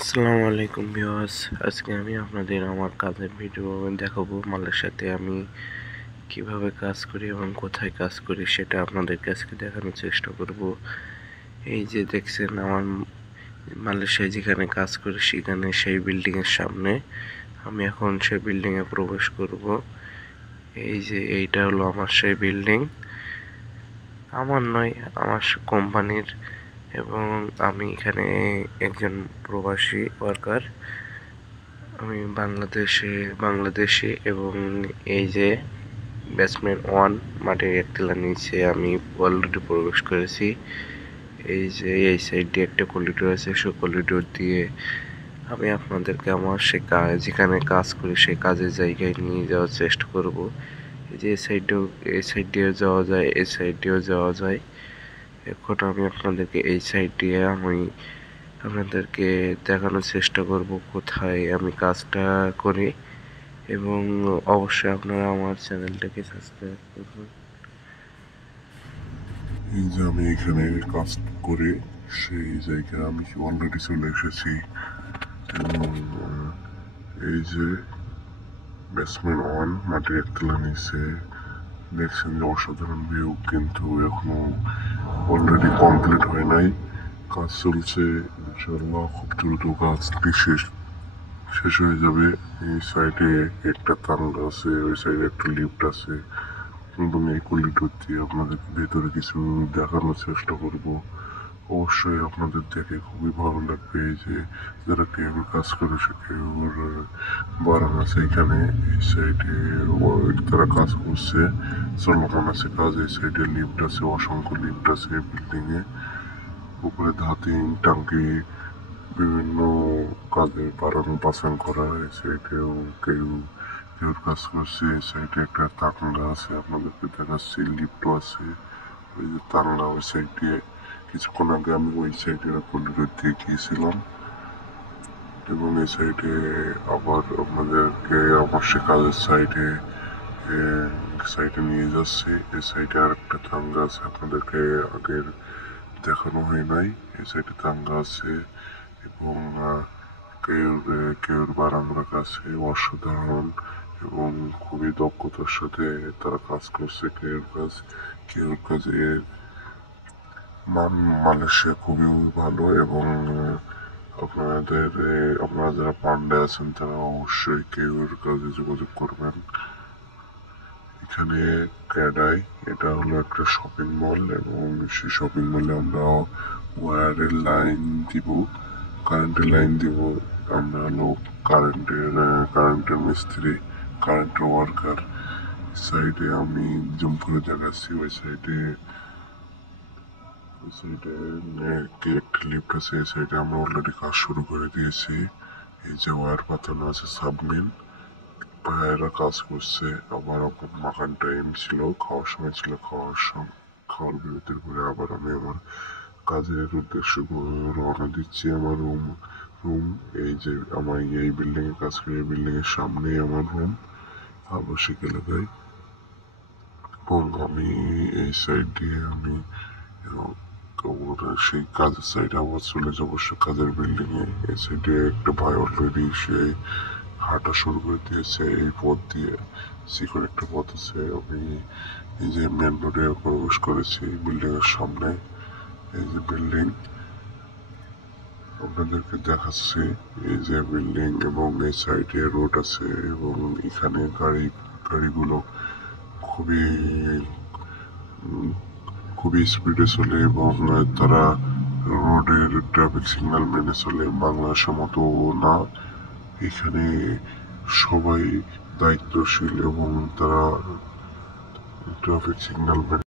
আসসালামু আলাইকুম ভিউয়ার্স। আজকে আমি আপনাদের আমার কাজের ভিডিও দেখাবো। মালের সাথে আমি কিভাবে কাজ করি এবং কোথায় কাজ করি সেটা আপনাদেরকে আজকে দেখানোর চেষ্টা করব। এই যে দেখছেন আমার মালয়েশিয়ায় যেখানে কাজ করি সেখানে সেই বিল্ডিংয়ের সামনে আমি এখন সেই বিল্ডিংয়ে প্রবেশ করব। এই যে এইটা হলো আমার সেই বিল্ডিং, আমার নয়, আমার কোম্পানির, এবং আমি এখানে একজন প্রবাসী ওয়ার্কার। আমি বাংলাদেশে এবং এই যে ব্যাটসম্যান 1 মাঠের একতলা নিচে আমি অলরেডি প্রবেশ করেছি। এই যে এই সাইড দিয়ে একটা করিডোর আছে, সেই করিডোর দিয়ে আমি আপনাদেরকে আমার সে যেখানে কাজ করি সেই কাজের জায়গায় নিয়ে যাওয়ার চেষ্টা করব। এই যে এই সাইড দিয়েও যাওয়া যায়, এই সাইড দিয়েও যাওয়া যায়। এখন আমি আপনাদেরকে এই সাইড দিয়ে আপনাদেরকে দেখানোর চেষ্টা করব কোথায় আমি কাজটা করি, এবং অবশ্যই আপনারা আমার চ্যানেলটাকে সাবস্ক্রাইব করবেন। এই যে আমি এখানে কাজ করে সেই জায়গায় আমি অলরেডি চলে এসেছি এবং এই যে ব্যাটসম্যান 1 মাটির একতলা নিচে দেখছেন যে অসাধারণ ভিউ, কিন্তু এখনো অলরেডি কমপ্লিট হয় নাই, কাজ চলছে। ইনশাল্লাহ খুব দ্রুত কাজটি শেষ হয়ে যাবে। এই সাইডে একটা তাঙ্গা আছে, ওই সাইডে একটা লিফট আছে এবং এই করিডোর দিয়ে আপনাদের ভেতরে কিছু দেখানোর চেষ্টা করব। অবশ্যই আপনাদের দেখে খুবই ভালো লাগবে। এই যে যারা কেউ কাজ করে সে কেউ বারান আছে এখানে, এই সাইডে তারা কাজ করছে, চলমান আছে কাজ। এই সাইডে লিফট আছে, অসংখ্য লিফট আছে বিল্ডিং এ, উপরে ধাতিং টাঙ্কি বিভিন্ন কাজে বাড়ানো বাসন করা। এই সাইডেও কেউ কেউ কাজ করছে। এই সাইডে একটা তাঙ্গা আছে, আপনাদেরকে দেখাচ্ছি, লিফটও আছে। ওই যে তাঙ্গা ওই সাইডে, কিছুক্ষণ আগে আমি ওই সাইডে করিডোর দিয়ে গিয়েছিলাম এবং এই সাইডে আবার আপনাদেরকে আমার সে কাজের সাইডে নিয়ে যাচ্ছে। এই সাইডে আর একটা তাঙ্গা আছে, আপনাদেরকে আগের দেখানো হয় নাই। এই সাইডে তাঙ্গা আছে এবং কেউ বারান্দার কাছে অসাধারণ এবং খুবই দক্ষতার সাথে তারা কাজ করছে। কেউ কাজের মান মালয়েশিয়া খুবই ভালো এবং আপনারা যারা পান্ডে আছেন তারা অবশ্যই কেউর কাজে যোগাযোগ করবেন। এখানে ক্যাডাই, এটা হলো একটা শপিং মল এবং সেই শপিং মলে আমরা ওয়্যারের লাইন দিব, কারেন্টের লাইন দিব। আমরা হলো কারেন্টের মিস্ত্রি, কারেন্টের ওয়ার্কার। সাইডে আমি জুম করে দেখাচ্ছি, ওই সাইডে একটা লিফট আছে। এই সাইডে আমরা অলরেডি কাজ শুরু করে দিয়েছি। এই যে ওয়্যার পাতানো আছে সাবমিন, ভাইয়েরা কাজ করছে। আবার মাখান টাইম ছিল, খাওয়ার সময় ছিল, খাওয়ার বিরতির পরে আবার আমি আমার কাজের উদ্দেশ্যে রওনা দিচ্ছি। আমার রুম এই যে আমার এই বিল্ডিং এ কাজ করি, এই বিল্ডিং এর সামনেই আমার রুম আবাসিক এলাকায়। এবং আমি এই সাইড দিয়ে আমি সেই কাজের সাইডে আবার চলে যাবো সে কাজের বিল্ডিং এ। এই সাইডে একটা ভাই অলরেডি সে হাঁটা শুরু করে দিয়েছে এই পথ দিয়ে, শিখর একটা পথ আছে। আমি এই যে মেন রোডে প্রবেশ করেছি বিল্ডিং এর সামনে। এই যে বিল্ডিং আপনাদেরকে দেখাচ্ছি, এই যে বিল্ডিং এবং এই সাইডে রোড আছে এবং এখানে গাড়িগুলো খুবই খুবই স্পিডে চলে এবং তারা রোডের ট্রাফিক সিগন্যাল মেনে চলে। বাংলাদেশের মতো না, এখানে সবাই দায়িত্বশীল এবং তারা ট্রাফিক সিগন্যাল মেনে